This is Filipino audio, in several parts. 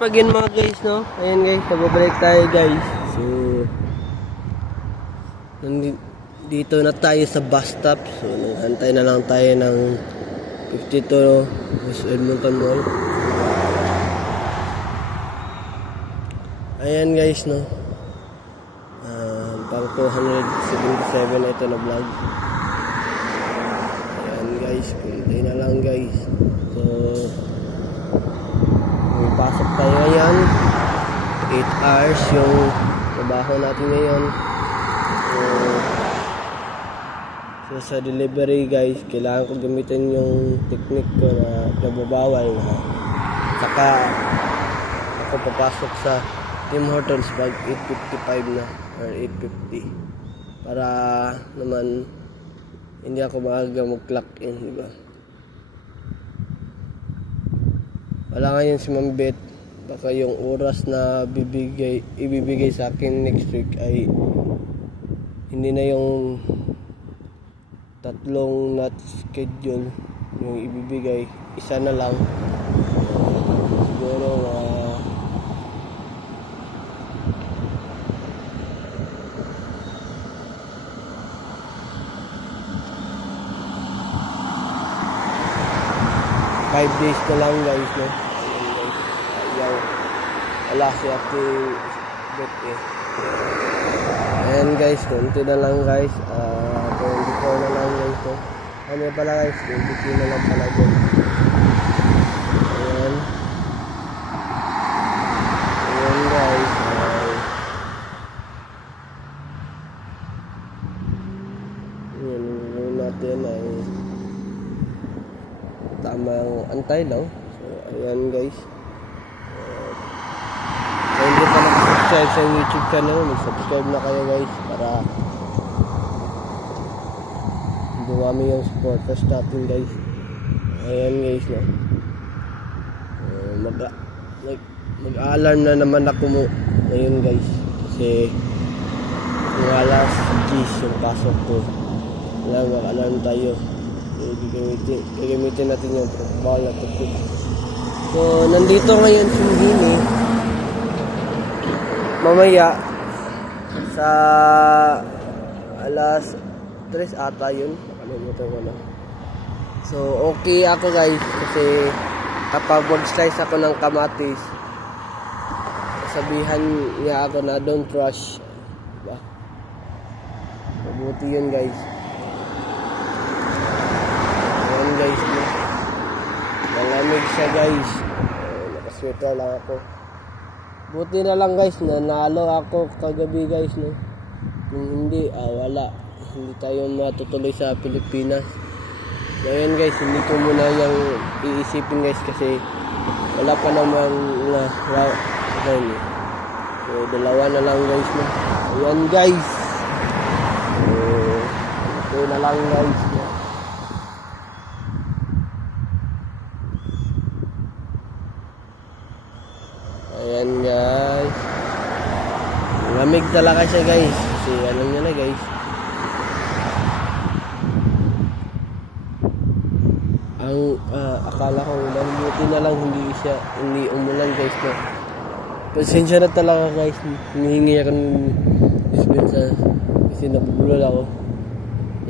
Again mga guys, no? Ayan guys, nababalik tayo guys. So, dito na tayo sa bus stop. So, naghantay na lang tayo ng 52 West Edmonton Mall. Ayan guys, no? Pang 277 ito na vlog. Ayan guys, kuntay na lang guys. So, pasok tayo ngayon. 8 hours yung trabaho natin ngayon. So sa delivery guys, kailangan ko gamitin yung technique ko na nababawal na saka ako papasok sa Tim Hortons pag 8:55 na or 8:50 para naman hindi ako maaga mag-clock in, diba? Wala ngayon si Ma'am Beth, baka yung oras na ibibigay sa akin next week ay hindi na yung 3 not schedule yung ibibigay, isa na lang. Siguro 5 days na lang guys, no? Ayan guys, ayaw wala si Ate Beth eh. Ayan guys, 20 na lang guys, 24 na lang guys, no? Ano pala guys, 22 na lang pala guys. Ayan ayan guys, ayan natin ay tamang antay lang. So ayan guys, kung hindi pa nakasubscribe sa YouTube channel, mag-subscribe na kayo guys para dumami yung supporters natin guys. Ayan guys, no? Mag-alarm na naman ako mo ngayon guys kasi yung alas 10 yung pasok ko. Wala, mag-alarm tayo. Gagamitin natin yung ball na tupik. So, nandito ngayon si Jimmy. Mamaya sa alas 3 ata yun. Nakalimutan ko na. So, okay ako guys kasi kapag mag-slice ako ng kamatis, sabihan niya ako na don't rush. Diba? Mabuti yun guys. Guys, no? Malamig siya guys. Nakasweater lang ako. Buti na lang guys, nanalo ako kagabi guys, no? Kung hindi, wala. Hindi tayo matutuloy sa Pilipinas. Ngayon guys, hindi ko muna yung iisipin guys kasi wala pa naman na round. So, dalawa na lang guys, no? Ayan guys. Ito na lang guys, no? Ayan guys, lamig talaga siya guys kasi alam nyo na guys, ang akala ko mabuti na lang hindi umulan guys, no? Pasensya na talaga guys, hinihingi ako ng dispensa kasi nabubulol ako.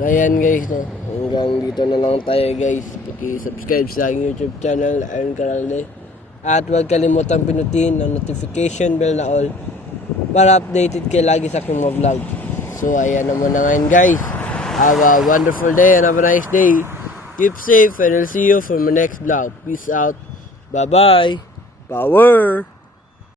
Ayan guys, no? Hanggang dito na lang tayo guys. Paki-subscribe sa aking YouTube channel, Aaron Caralde. At huwag kalimutang pinutin ang notification bell na all para updated kayo lagi sa aking mga vlog. So ayan naman na ngayon guys. Have a wonderful day and have a nice day. Keep safe and I'll see you for my next vlog. Peace out. Bye bye. Power.